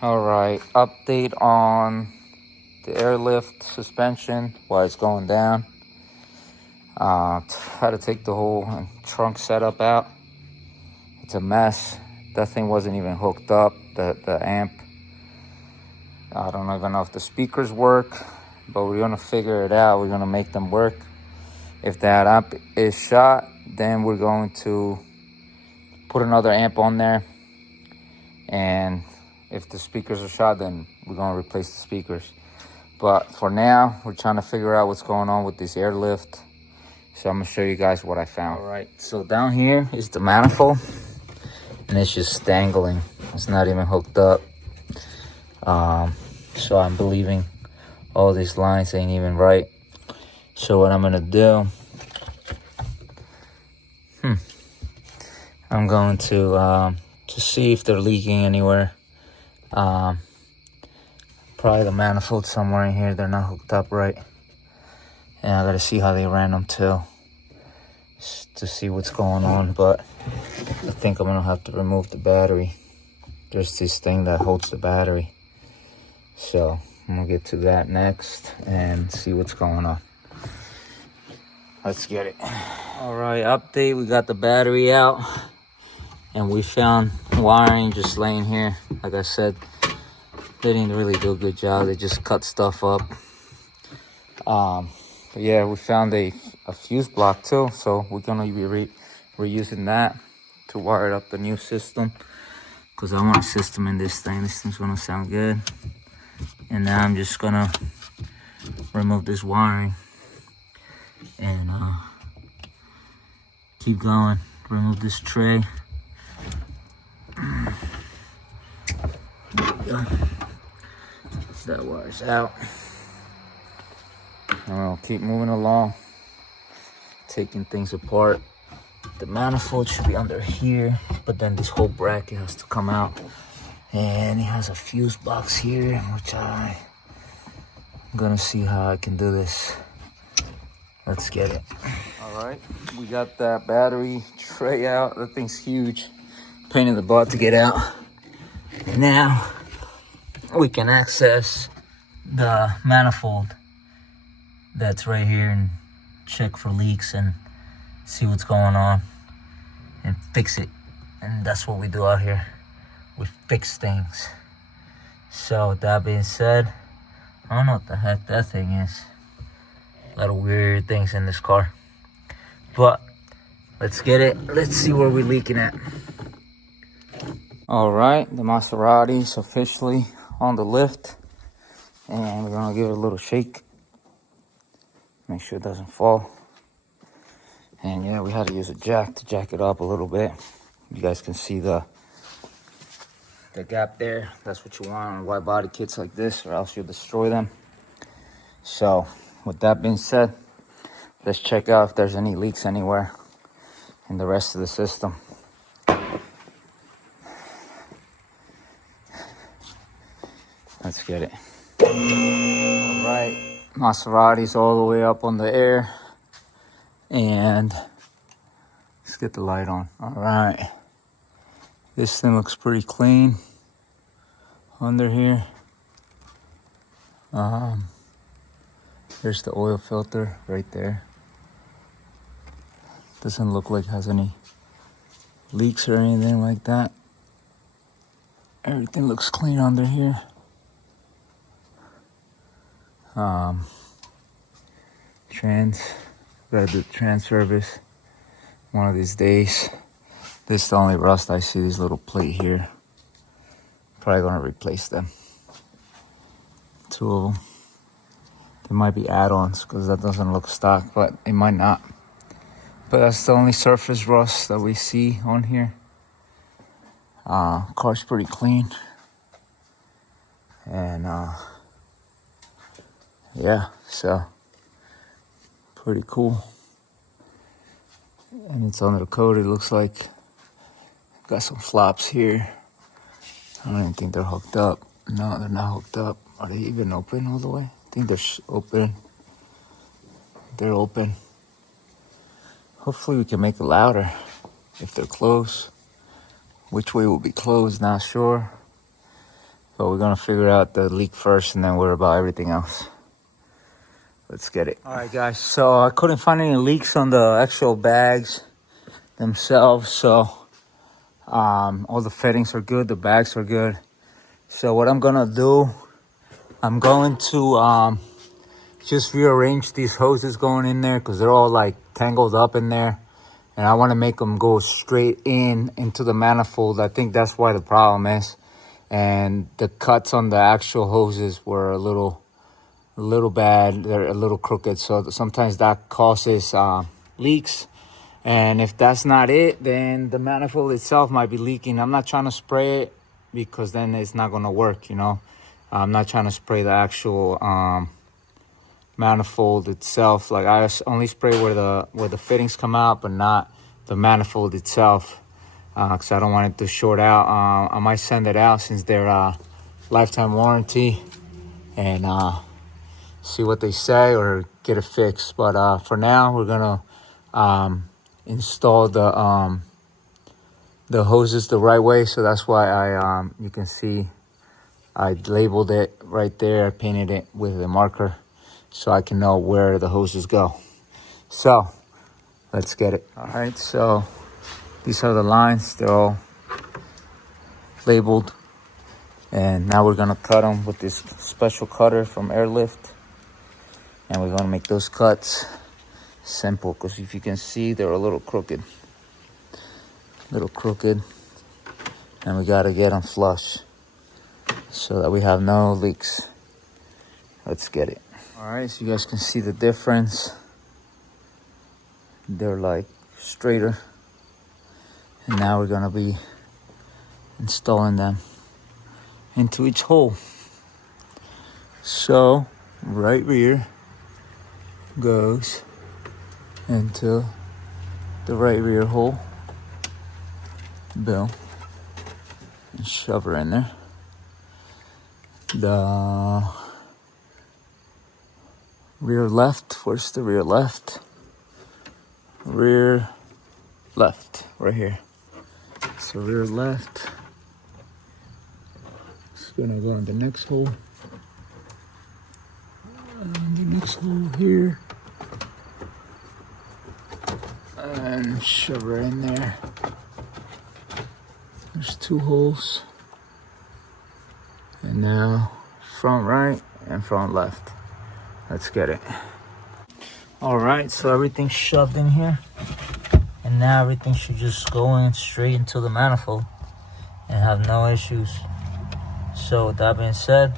All right, update on the airlift suspension while it's going down. Had to take the whole trunk setup out. It's a mess. That thing wasn't even hooked up, the amp. I don't even know if the speakers work, but we're gonna figure it out. We're gonna make them work. If that amp is shot, then we're going to put another amp on there. And if the speakers are shot, then we're gonna replace the speakers. But for now, we're trying to figure out what's going on with this airlift. So I'm gonna show you guys what I found. All right, so down here is the manifold, and it's just dangling. It's not even hooked up. So I'm believing all these lines ain't even right. So what I'm gonna do, I'm going to see if they're leaking anywhere. Probably the manifold somewhere in here. They're not hooked up right. And I gotta see how they ran them too, to see what's going on. But I think I'm gonna have to remove the battery. There's this thing that holds the battery. So I'm gonna get to that next and see what's going on. Let's get it. All right, update. We got the battery out and we found wiring just laying here. Like I said, they didn't really do a good job. They just cut stuff up. But yeah, we found a fuse block too. So we're gonna be reusing that to wire up the new system, because I want a system in this thing. This thing's gonna sound good. And now I'm just gonna remove this wiring and keep going. Remove this tray. There we go. That wire's out. And we'll keep moving along, taking things apart. The manifold should be under here, but then this whole bracket has to come out. And it has a fuse box here, which I'm gonna see how I can do this. Let's get it. All right, we got that battery tray out. That thing's huge. Pain in the butt to get out. Now we can access the manifold that's right here and check for leaks and see what's going on and fix it. And that's what we do out here. We fix things. So with that being said, I don't know what the heck that thing is. A lot of weird things in this car. But let's get it. Let's see where we're leaking at. All right, the Maserati's officially on the lift. And we're gonna give it a little shake. Make sure it doesn't fall. And yeah, we had to use a jack to jack it up a little bit. You guys can see the gap there. That's what you want on wide body kits like this, or else you'll destroy them. So with that being said, let's check out if there's any leaks anywhere in the rest of the system. Let's get it. All right, Maserati's all the way up on the air, and let's get the light on. All right, this thing looks pretty clean under here. There's the oil filter right there. Doesn't look like it has any leaks or anything like that. Everything looks clean under here. Gotta do trans service one of these days. This is the only rust I see, this little plate here. Probably gonna replace them. 2 of them. They might be add-ons because that doesn't look stock, but it might not. But that's the only surface rust that we see on here. Car's pretty clean. And yeah, so pretty cool. And it's under the coat, it looks like. Got some flops here. I don't even think they're hooked up. No, they're not hooked up. Are they even open all the way? I think they're open. They're open. Hopefully we can make it louder if they're closed. Which way will be closed, not sure. But we're gonna figure out the leak first and then worry about everything else. Let's get it. All right, guys, so I couldn't find any leaks on the actual bags themselves. So all the fittings are good, the bags are good. So what I'm gonna do, I'm going to just rearrange these hoses going in there because they're all like tangled up in there. And I want to make them go straight into the manifold. I think that's why the problem is. And the cuts on the actual hoses were a little bad. They're a little crooked. So sometimes that causes leaks. And if that's not it, then the manifold itself might be leaking. I'm not trying to spray it because then it's not going to work, you know. I'm not trying to spray the actual manifold itself. Like I only spray where the fittings come out, but not the manifold itself, because I don't want it to short out. I might send it out since they're lifetime warranty and see what they say or get it fixed. But for now, we're gonna install the hoses the right way. So that's why I you can see I labeled it right there. I painted it with a marker so I can know where the hoses go. So let's get it. All right, so these are the lines. They're all labeled. And now we're gonna cut them with this special cutter from Airlift. And we're gonna make those cuts simple, because if you can see, they're a little crooked. And we gotta get them flush so that we have no leaks. Let's get it. All right, so you guys can see the difference. They're like straighter. And now we're gonna be installing them into each hole. So right rear goes into the right rear hole. Boom. And shove her in there. The rear left, where's the rear left? Rear left, right here. So rear left. It's gonna go in the next hole. And the next hole here. And shove her in there. There's 2 holes. And now front right and front left. Let's get it. All right, so everything's shoved in here. And now everything should just go in straight into the manifold and have no issues. So with that being said,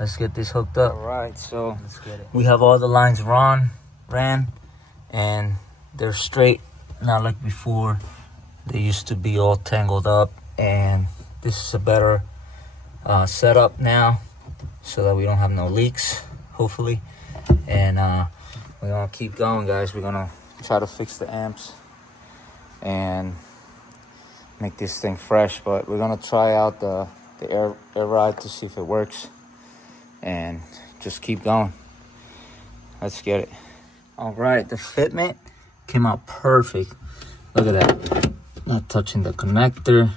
let's get this hooked up. All right, so let's get it. We have all the lines ran, and they're straight, not like before. They used to be all tangled up, and this is a better setup now, so that we don't have no leaks, hopefully. And we're gonna keep going, guys. We're gonna try to fix the amps and make this thing fresh, but we're gonna try out the air ride to see if it works, and just keep going. Let's get it. All right, the fitment came out perfect. Look at that. Not touching the connector.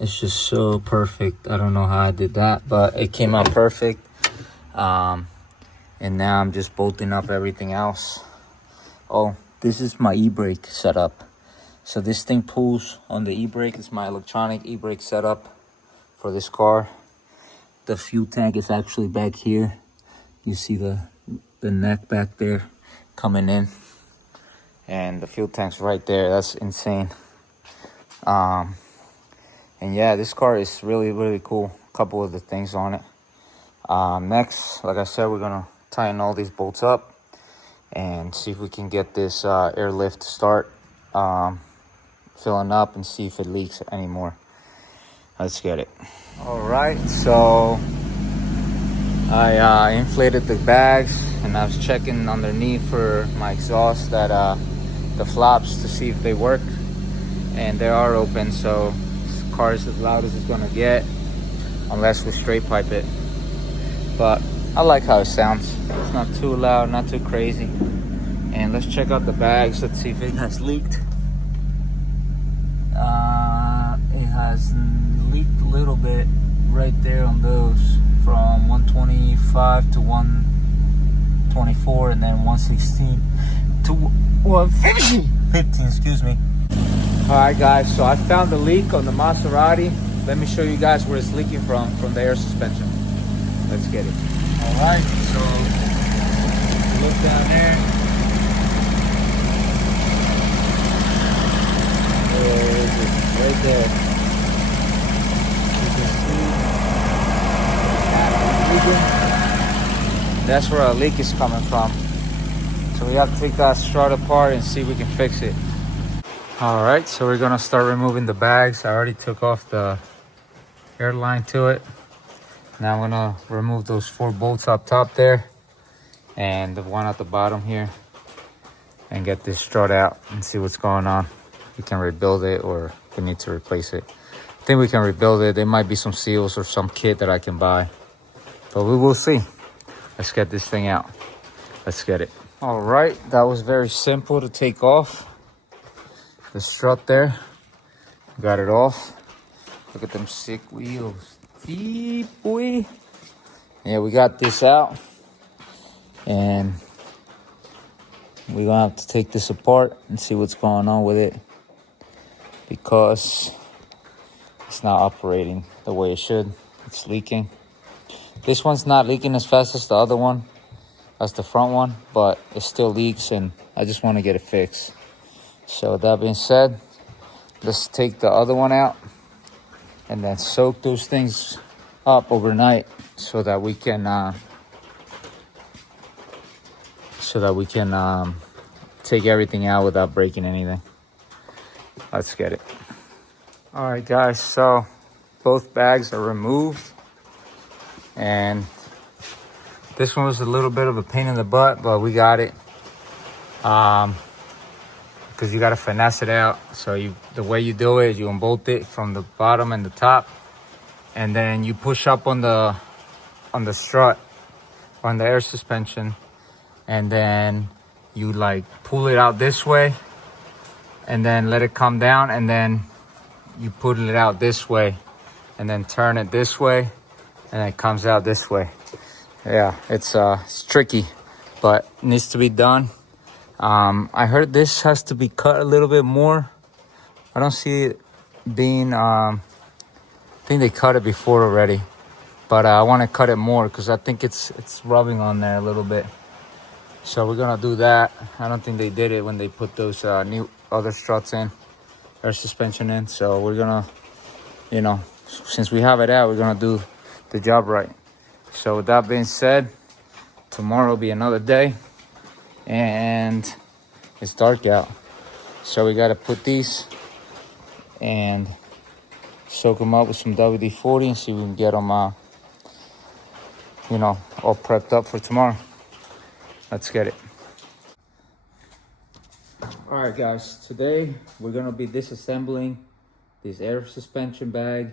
It's just so perfect. I don't know how I did that, but it came out perfect. And now I'm just bolting up everything else. Oh, this is my e-brake setup. So this thing pulls on the e-brake. It's my electronic e-brake setup for this car. The fuel tank is actually back here. You see the neck back there coming in. And the fuel tank's right there. That's insane. And yeah, this car is really, really cool. A couple of the things on it. Next, like I said, we're gonna tighten all these bolts up and see if we can get this airlift to start filling up and see if it leaks anymore. Let's get it. All right, so I inflated the bags and I was checking underneath for my exhaust, that the flaps, to see if they work, and they are open. So this car is as loud as it's gonna get unless we straight pipe it, but I like how it sounds. It's not too loud, not too crazy. And let's check out the bags. Let's see if it has leaked. It has leaked a little bit. right there on those, from 125 to 124, and then 116 to 115, excuse me. All right, guys, so I found the leak on the Maserati. Let me show you guys where it's leaking from the air suspension. Let's get it. All right, so look down there. Where is it? Right there. You can see that's where our leak is coming from. So we have to take that strut apart and see if we can fix it. All right, so we're gonna start removing the bags. I already took off the airline to it. Now I'm gonna remove those 4 bolts up top there and the one at the bottom here and get this strut out and see what's going on. We can rebuild it or we need to replace it. I think we can rebuild it. There might be some seals or some kit that I can buy, but we will see. Let's get this thing out. Let's get it. All right, that was very simple to take off. The strut there, got it off. Look at them sick wheels. Deep boy. Yeah, we got this out. And we're gonna have to take this apart and see what's going on with it, because it's not operating the way it should. It's leaking. This one's not leaking as fast as the other one. That's the front one, but it still leaks and I just want to get it fixed. So with that being said, let's take the other one out and then soak those things up overnight so that we can take everything out without breaking anything. Let's get it. All right, guys, so both bags are removed, and this one was a little bit of a pain in the butt, but we got it. Because you got to finesse it out. So the way you do it is you unbolt it from the bottom and the top, and then you push up on the strut, on the air suspension, and then you like pull it out this way and then let it come down, and then you pull it out this way and then turn it this way, and it comes out this way. Yeah, it's tricky, but it needs to be done. I heard this has to be cut a little bit more. I don't see it being, I think they cut it before already, but I want to cut it more because I think it's rubbing on there a little bit. So we're gonna do that. I don't think they did it when they put those new other struts in, air suspension in. So we're gonna, you know, since we have it out, we're gonna do the job right. So with that being said, tomorrow will be another day. And it's dark out, so we got to put these and soak them up with some WD-40 and see if we can get them you know, all prepped up for tomorrow. Let's get it. All right, guys, today we're gonna be disassembling this air suspension bag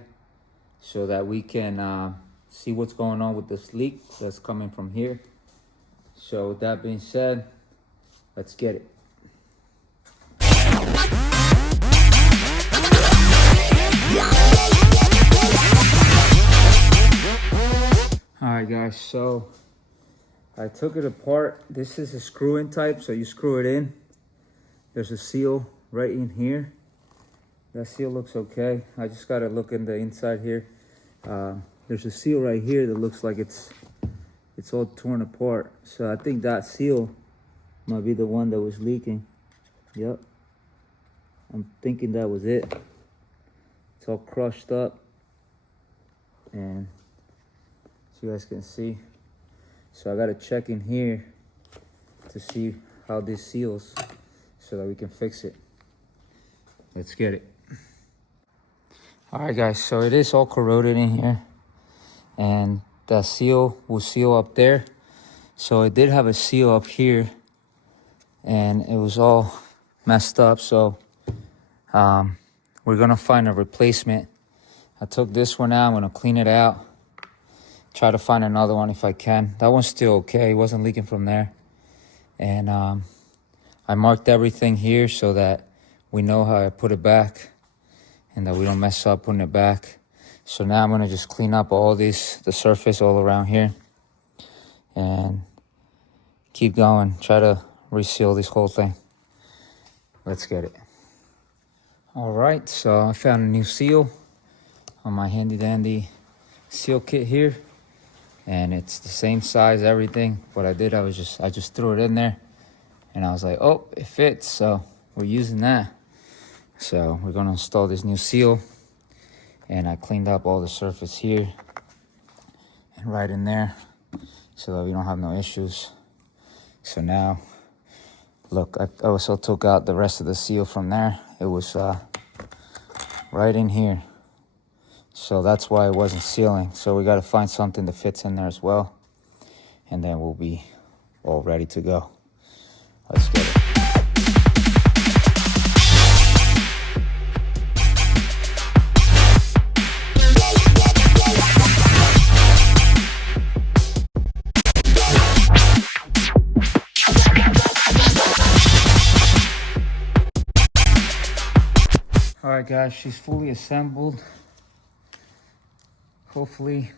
so that we can see what's going on with this leak that's coming from here. So with that being said, let's get it. All right, guys, so I took it apart. This is a screw-in type, so you screw it in. There's a seal right in here. That seal looks okay. I just gotta look in the inside here. There's a seal right here that looks like it's all torn apart. So I think that seal might be the one that was leaking. Yep, I'm thinking that was it. It's all crushed up, and as you guys can see, so I gotta check in here to see how this seals so that we can fix it. Let's get it. All right, guys, so it is all corroded in here, and the seal will seal up there. So it did have a seal up here, and it was all messed up. So we're gonna find a replacement. I took this one out. I'm gonna clean it out, try to find another one if I can. That one's still okay. It wasn't leaking from there. And I marked everything here so that we know how I put it back and that we don't mess up putting it back. So now I'm gonna just clean up all the surface all around here and keep going. Try to reseal this whole thing. Let's get it. All right, so I found a new seal on my handy dandy seal kit here, and it's the same size, everything. What I did, I just threw it in there, and I was like, oh, it fits, so we're using that. So we're gonna install this new seal, and I cleaned up all the surface here and right in there so that we don't have no issues. So now, look, I also took out the rest of the seal from there. It was right in here. So that's why it wasn't sealing. So we gotta find something that fits in there as well. And then we'll be all ready to go. Let's get it. All right, guys, she's fully assembled. Hopefully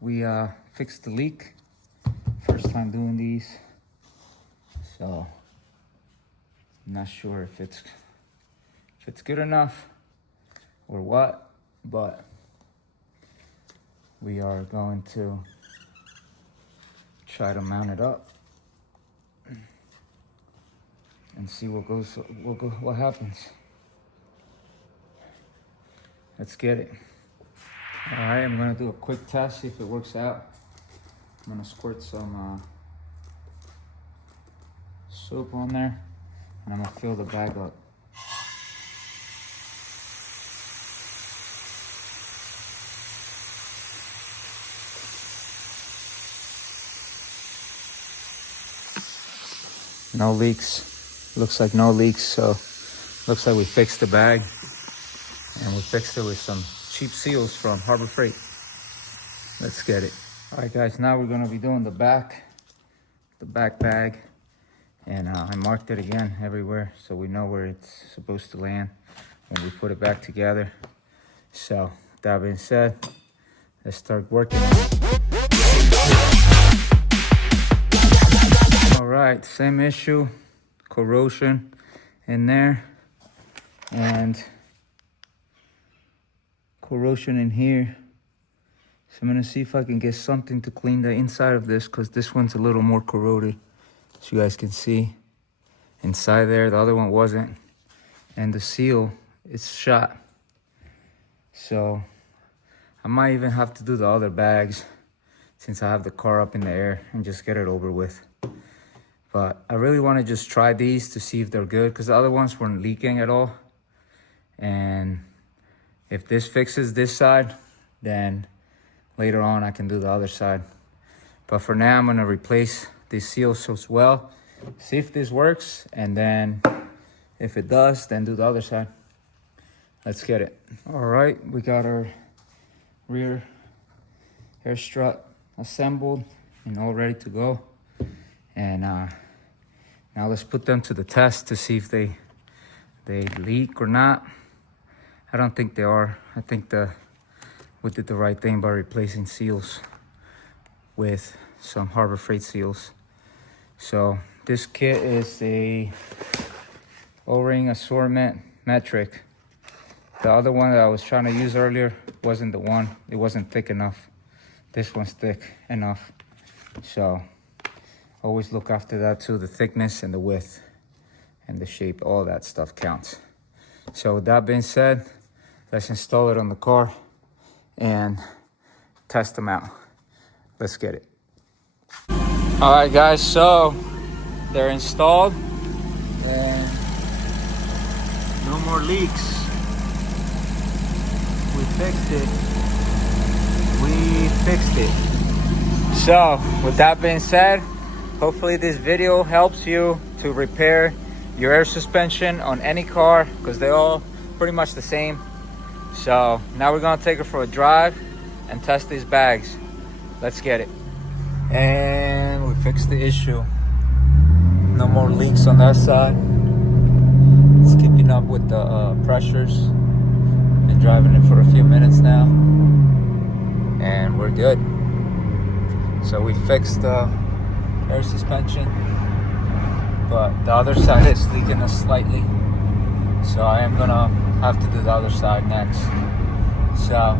we fixed the leak. First time doing these, so I'm not sure if it's good enough or what, but we are going to try to mount it up and see what happens. Let's get it. All right, I'm gonna do a quick test, see if it works out. I'm gonna squirt some soap on there, and I'm gonna fill the bag up. No leaks. Looks like no leaks, so looks like we fixed the bag. And we fixed it with some cheap seals from Harbor Freight. Let's get it. All right, guys, now we're gonna be doing the back bag. And I marked it again everywhere so we know where it's supposed to land when we put it back together. So, that being said, let's start working on it. All right, same issue, corrosion in there, and corrosion in here. So I'm gonna see if I can get something to clean the inside of this, because this one's a little more corroded, so you guys can see inside there. The other one wasn't, and the seal is shot. So I might even have to do the other bags since I have the car up in the air and just get it over with. But I really want to just try these to see if they're good, because the other ones weren't leaking at all. And if this fixes this side, then later on I can do the other side. But for now, I'm gonna replace these seals as well, see if this works, and then if it does, then do the other side. Let's get it. All right, we got our rear hair strut assembled and all ready to go. And now let's put them to the test to see if they leak or not. I don't think they are. I think we did the right thing by replacing seals with some Harbor Freight seals. So this kit is a O-ring assortment metric. The other one that I was trying to use earlier wasn't the one. It wasn't thick enough. This one's thick enough. So always look after that too, the thickness and the width and the shape, all that stuff counts. So with that being said, let's install it on the car and test them out. Let's get it. All right, guys, so they're installed and no more leaks. We fixed it. So with that being said, hopefully this video helps you to repair your air suspension on any car, because they're all pretty much the same. So now we're gonna take it for a drive and test these bags. Let's get it. And we fixed the issue. No more leaks on that side. It's keeping up with the pressures. been driving it for a few minutes now, and we're good. So we fixed the air suspension, but the other side is leaking us slightly. So I am gonna have to do the other side next. So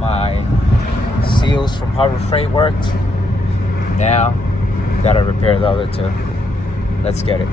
my seals from Harbor Freight worked. Now gotta repair the other two. Let's get it.